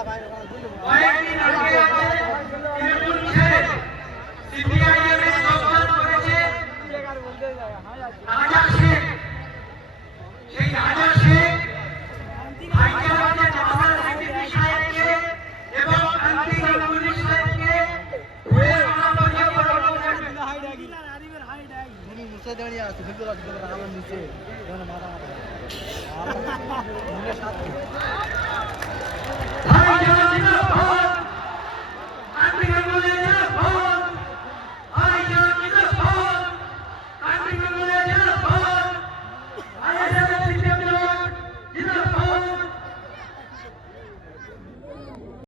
কয়েকদিন আগে আমাদের তৃণমূল ছেড়ে সিপিআইএম এ যোগদান করেছে রাজা শেখ। সেই রাজা শেখ হাইজালাবাদের মাস্টার সেক্রেটারি সাহেবকে এবং কান্তি গাঙ্গুলি সাহেবকে ধরে মারামারি করেছেন। নিচে দাঁড়িয়ে আছে কিন্তু আমার নিচে মাথা